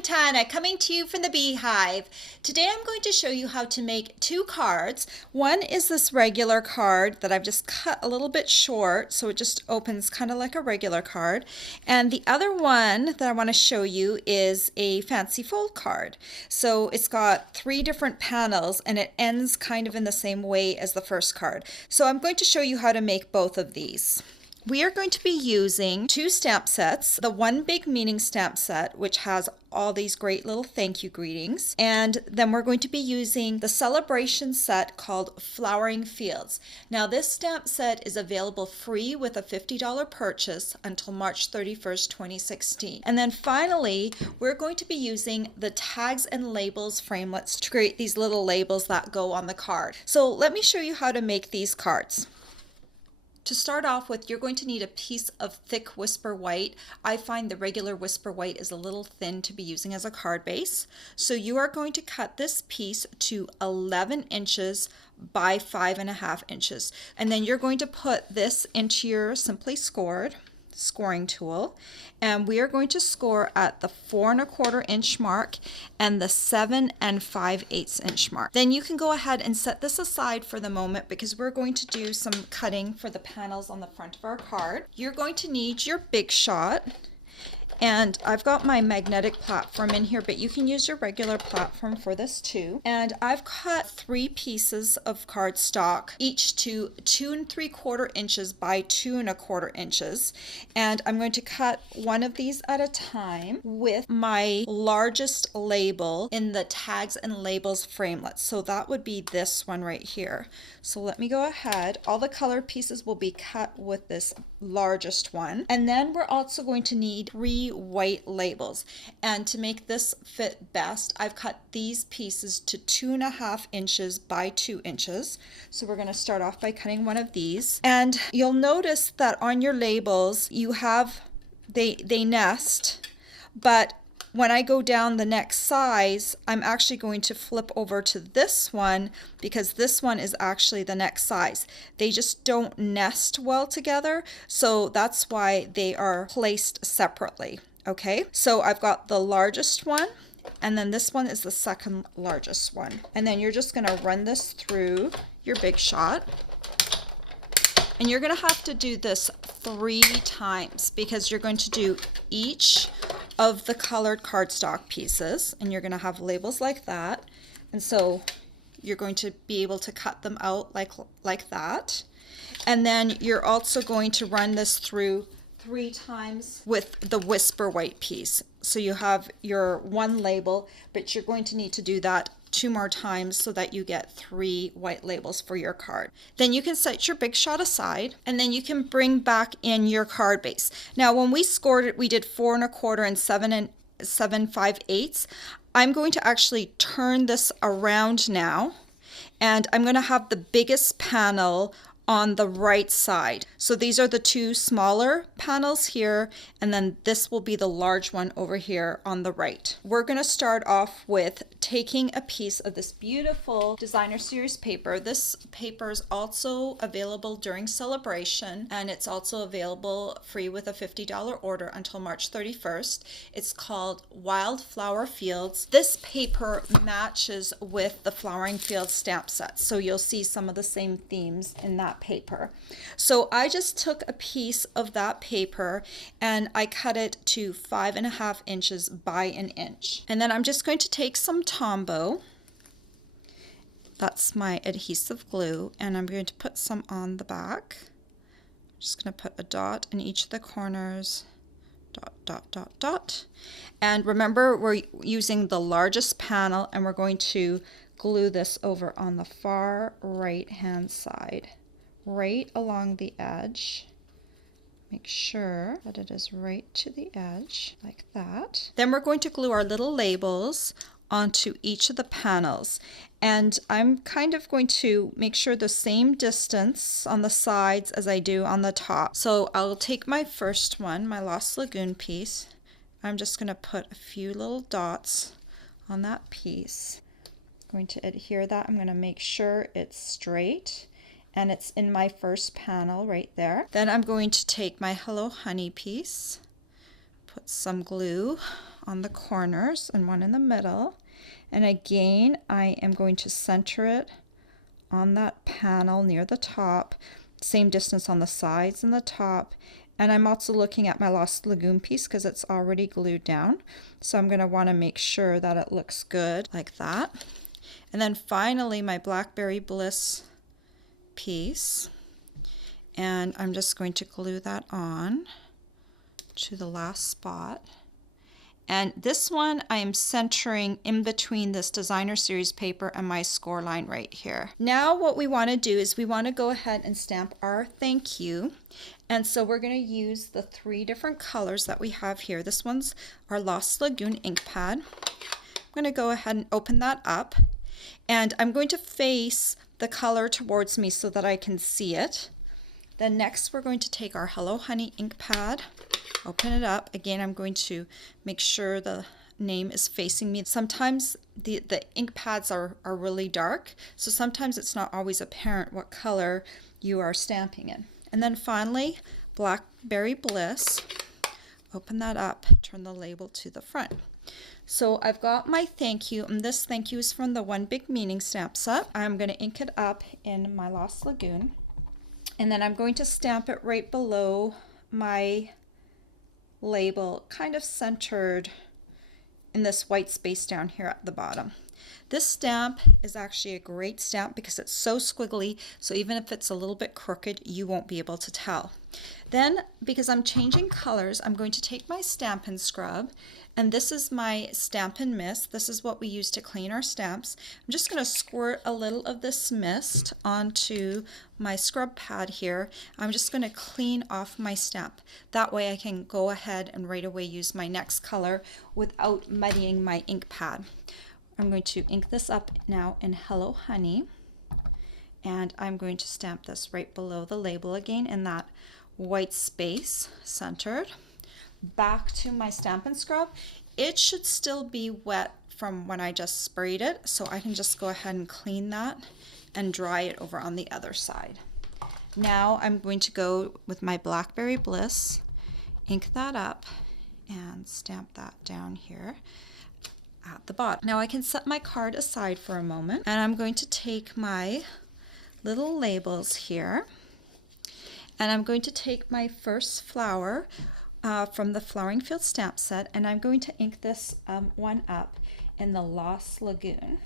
Quintana, coming to you from the Beehive. Today I'm going to show you how to make two cards. One is this regular card that I've just cut a little bit short so it just opens kind of like a regular card. And the other one that I want to show you is a fancy fold card. So it's got three different panels and it ends kind of in the same way as the first card. So I'm going to show you how to make both of these. We are going to be using two stamp sets, the One Big Meaning stamp set, which has all these great little thank you greetings, and then we're going to be using the celebration set called Flowering Fields. Now this stamp set is available free with a $50 purchase until March 31st, 2016. And then finally, we're going to be using the tags and labels framelits to create these little labels that go on the card. So let me show you how to make these cards. To start off with, you're going to need a piece of thick Whisper White. I find the regular Whisper White is a little thin to be using as a card base. So you are going to cut this piece to 11 inches by 5.5 inches. And then you're going to put this into your Simply Scored scoring tool, and we are going to score at the 4 1/4 inch mark and the 7 5/8 inch mark. Then you can go ahead and set this aside for the moment because we're going to do some cutting for the panels on the front of our card. You're going to need your Big Shot, and I've got my magnetic platform in here, but you can use your regular platform for this too. And I've cut 3 pieces of cardstock, each to 2 3/4 inches by 2 1/4 inches. And I'm going to cut one of these at a time with my largest label in the tags and labels framelit. So that would be this one right here. So let me go ahead. All the colored pieces will be cut with this largest one. And then we're also going to need 3 white labels. And to make this fit best, I've cut these pieces to 2 1/2 inches by 2 inches. So we're going to start off by cutting one of these. And you'll notice that on your labels, you have, they nest, but when I go down the next size, I'm actually going to flip over to this one because this one is actually the next size. They just don't nest well together, so that's why they are placed separately. Okay, so I've got the largest one, and then this one is the second largest one. And then you're just going to run this through your Big Shot. And you're going to have to do this 3 times because you're going to do each of the colored cardstock pieces, and you're going to have labels like that. And so you're going to be able to cut them out like that. And then you're also going to run this through 3 times with the Whisper White piece. So you have your one label, but you're going to need to do that 2 more times so that you get 3 white labels for your card. Then you can set your Big Shot aside, and then you can bring back in your card base. Now when we scored it, we did 4 1/4 and 7 5/8. I'm going to actually turn this around now, and I'm going to have the biggest panel on the right side. So these are the 2 smaller panels here, and then this will be the large one over here on the right. We're going to start off with taking a piece of this beautiful designer series paper. This paper is also available during celebration, and it's also available free with a $50 order until March 31st. It's called Wildflower Fields. This paper matches with the Flowering Fields stamp set, so you'll see some of the same themes in that paper. So I just took a piece of that paper and I cut it to 5 1/2 inches by 1 inch. And then I'm just going to take some Tombow. That's my adhesive glue, and I'm going to put some on the back. I'm just going to put a dot in each of the corners. Dot, dot, dot, dot. And remember, we're using the largest panel, and we're going to glue this over on the far right hand side, right along the edge. Make sure that it is right to the edge, like that. Then we're going to glue our little labels onto each of the panels. And I'm kind of going to make sure the same distance on the sides as I do on the top. So I'll take my first one, my Lost Lagoon piece. I'm just going to put a few little dots on that piece. I'm going to adhere that. I'm going to make sure it's straight, and it's in my first panel right there. Then I'm going to take my Hello Honey piece, put some glue on the corners and one in the middle. And again, I am going to center it on that panel near the top, same distance on the sides and the top. And I'm also looking at my Lost Lagoon piece because it's already glued down. So I'm going to want to make sure that it looks good like that. And then finally my Blackberry Bliss piece. And I'm just going to glue that on to the last spot. And this one I am centering in between this Designer Series paper and my score line right here. Now what we want to do is we want to go ahead and stamp our thank you. And so we're going to use the 3 different colors that we have here. This one's our Lost Lagoon Ink Pad. I'm going to go ahead and open that up. And I'm going to face the color towards me so that I can see it. Then next we're going to take our Hello Honey ink pad, open it up. Again, I'm going to make sure the name is facing me. Sometimes the ink pads are really dark, so sometimes it's not always apparent what color you are stamping in. And then finally, Blackberry Bliss, open that up, turn the label to the front. So I've got my thank you, and this thank you is from the One Big Meaning stamp set. I'm going to ink it up in my Lost Lagoon. And then I'm going to stamp it right below my label, kind of centered in this white space down here at the bottom. This stamp is actually a great stamp because it's so squiggly, so even if it's a little bit crooked, you won't be able to tell. Then, because I'm changing colors, I'm going to take my Stampin' Scrub, and this is my Stampin' Mist. This is what we use to clean our stamps. I'm just going to squirt a little of this mist onto my scrub pad here. I'm just going to clean off my stamp. That way I can go ahead and right away use my next color without muddying my ink pad. I'm going to ink this up now in Hello Honey, and I'm going to stamp this right below the label again in that white space centered. Back to my Stampin' Scrub. It should still be wet from when I just sprayed it, so I can just go ahead and clean that and dry it over on the other side. Now I'm going to go with my Blackberry Bliss, ink that up, and stamp that down here at the bottom. Now I can set my card aside for a moment, and I'm going to take my little labels here, and I'm going to take my first flower from the Flowering Fields stamp set, and I'm going to ink this one up in the Lost Lagoon.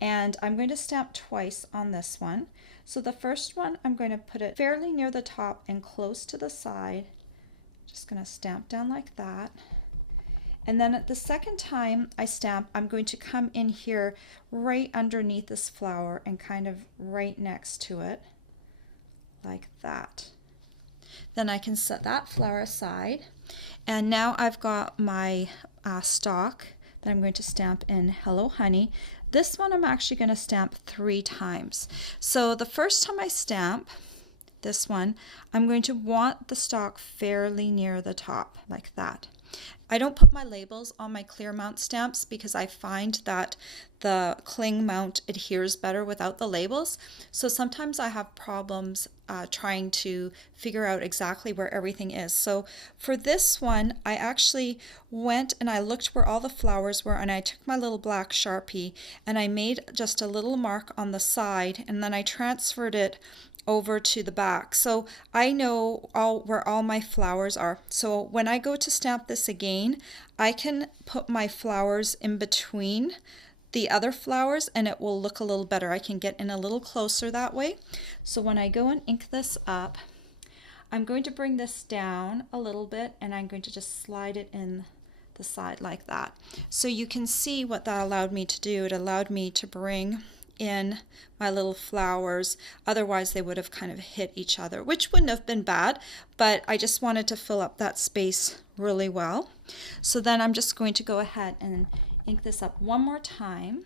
And I'm going to stamp twice on this one. So the first one, I'm going to put it fairly near the top and close to the side. Just going to stamp down like that. And then at the second time I stamp, I'm going to come in here right underneath this flower and kind of right next to it, like that. Then I can set that flower aside. And now I've got my stalk that I'm going to stamp in Hello Honey. This one I'm actually going to stamp 3 times. So the first time I stamp this one, I'm going to want the stalk fairly near the top, like that. I don't put my labels on my clear mount stamps because I find that the cling mount adheres better without the labels. So sometimes I have problems trying to figure out exactly where everything is. So for this one, I actually went and I looked where all the flowers were, and I took my little black Sharpie and I made just a little mark on the side, and then I transferred it over to the back, so I know where all my flowers are. So when I go to stamp this again, I can put my flowers in between the other flowers and it will look a little better. I can get in a little closer that way. So when I go and ink this up, I'm going to bring this down a little bit and I'm going to just slide it in the side like that. So you can see what that allowed me to do. It allowed me to bring in my little flowers. Otherwise they would have kind of hit each other, which wouldn't have been bad, but I just wanted to fill up that space really well. So then I'm just going to go ahead and ink this up one more time,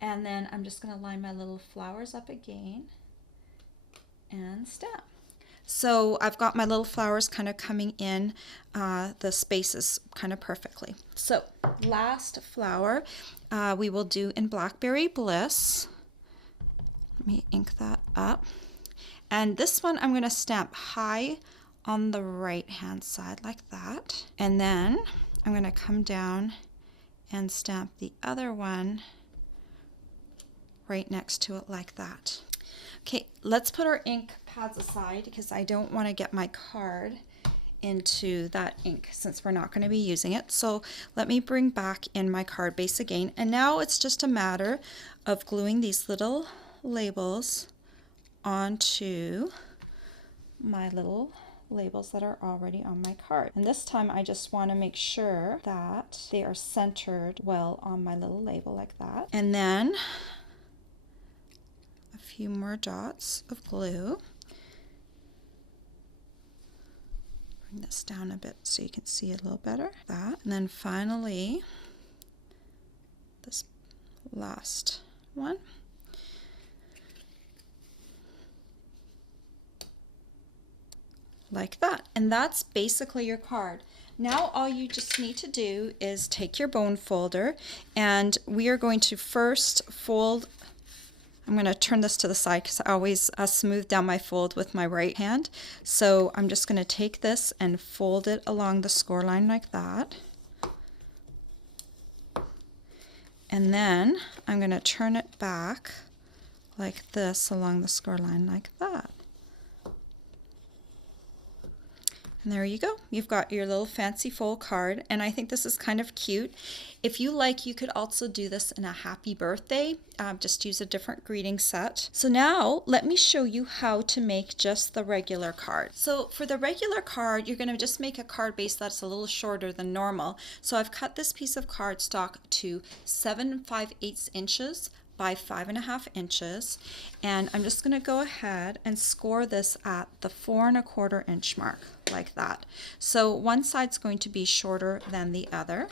and then I'm just going to line my little flowers up again and stamp. So I've got my little flowers kind of coming in the spaces kind of perfectly. So last flower we will do in Blackberry Bliss. Let me ink that up. And this one I'm going to stamp high on the right hand side like that. And then I'm going to come down and stamp the other one right next to it like that. Okay, let's put our ink pads aside because I don't want to get my card into that ink since we're not going to be using it. So let me bring back in my card base again, and now it's just a matter of gluing these little labels onto my little labels that are already on my card. And this time I just want to make sure that they are centered well on my little label like that. And then a few more dots of glue. Bring this down a bit so you can see it a little better. That. And then finally, this last one. Like that. And that's basically your card. Now all you just need to do is take your bone folder, and we are going to first fold. I'm going to turn this to the side because I always smooth down my fold with my right hand. So I'm just going to take this and fold it along the score line like that. And then I'm going to turn it back like this along the score line like that. And there you go. You've got your little fancy fold card, and I think this is kind of cute. If you like, you could also do this in a happy birthday. Just use a different greeting set. So now let me show you how to make just the regular card. So for the regular card, you're going to just make a card base that's a little shorter than normal. So I've cut this piece of cardstock to 7 5/8 inches by 5.5 inches, and I'm just going to go ahead and score this at the 4 1/4 inch mark like that. So one side's going to be shorter than the other.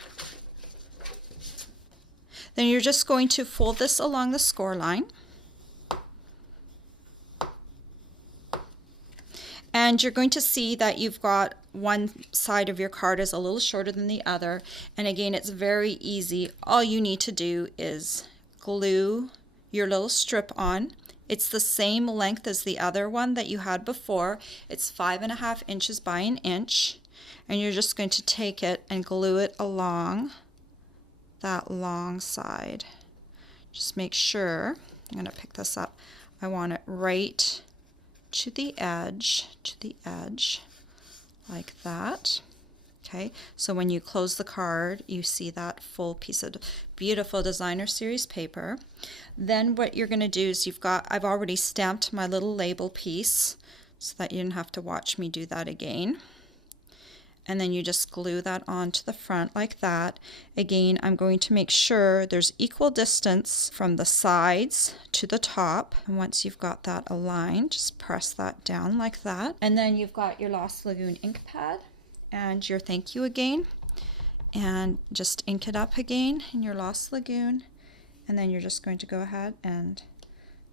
Then you're just going to fold this along the score line, and you're going to see that you've got one side of your card is a little shorter than the other. And again, it's very easy. All you need to do is glue your little strip on. It's the same length as the other one that you had before. It's 5.5 inches by 1 inch, and you're just going to take it and glue it along that long side. Just make sure, I'm going to pick this up, I want it right to the edge, like that. Okay, so when you close the card, you see that full piece of beautiful designer series paper. Then what you're going to do is I've already stamped my little label piece so that you didn't have to watch me do that again. And then you just glue that onto the front like that. Again, I'm going to make sure there's equal distance from the sides to the top. And once you've got that aligned, just press that down like that. And then you've got your Lost Lagoon ink pad and your thank you again, and just ink it up again in your Lost Lagoon, and then you're just going to go ahead and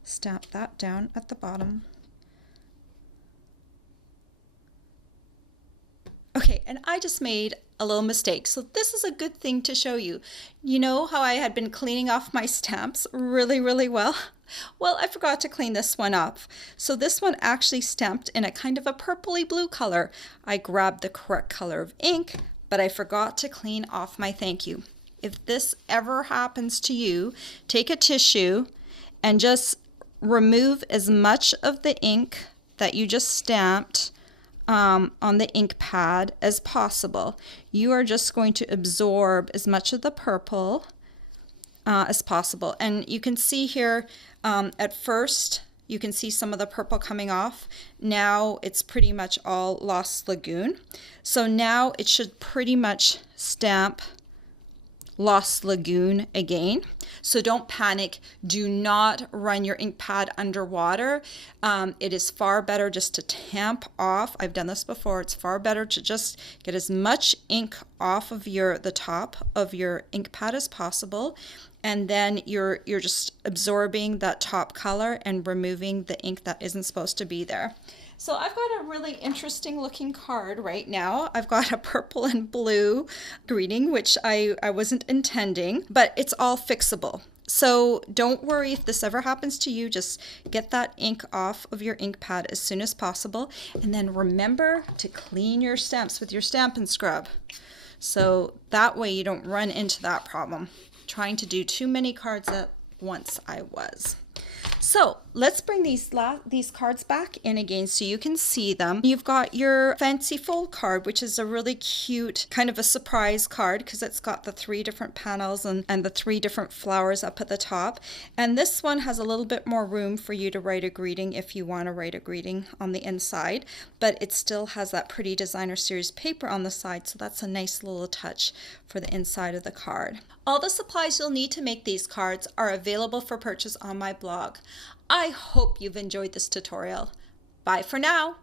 stamp that down at the bottom. Okay, and I just made a little mistake, so this is a good thing to show you. You know how I had been cleaning off my stamps really well? Well, I forgot to clean this one up. So this one actually stamped in a kind of a purpley blue color. I grabbed the correct color of ink, but I forgot to clean off my thank you. If this ever happens to you, take a tissue and just remove as much of the ink that you just stamped on the ink pad as possible. You are just going to absorb as much of the purple as possible. And you can see here, at first, you can see some of the purple coming off. Now it's pretty much all Lost Lagoon. So now it should pretty much stamp Lost Lagoon again. So don't panic. Do not run your ink pad underwater. It is far better just to tamp off. I've done this before. It's far better to just get as much ink off of the top of your ink pad as possible. And then you're just absorbing that top color and removing the ink that isn't supposed to be there. So I've got a really interesting looking card right now. I've got a purple and blue greeting, which I wasn't intending, but it's all fixable. So don't worry if this ever happens to you. Just get that ink off of your ink pad as soon as possible. And then remember to clean your stamps with your Stampin' Scrub. So that way you don't run into that problem. Trying to do too many cards at once I was. So let's bring these cards back in again so you can see them. You've got your fancy fold card, which is a really cute kind of a surprise card because it's got the 3 different panels and the 3 different flowers up at the top. And this one has a little bit more room for you to write a greeting if you want to write a greeting on the inside, but it still has that pretty designer series paper on the side, so that's a nice little touch for the inside of the card. All the supplies you'll need to make these cards are available for purchase on my blog. I hope you've enjoyed this tutorial. Bye for now.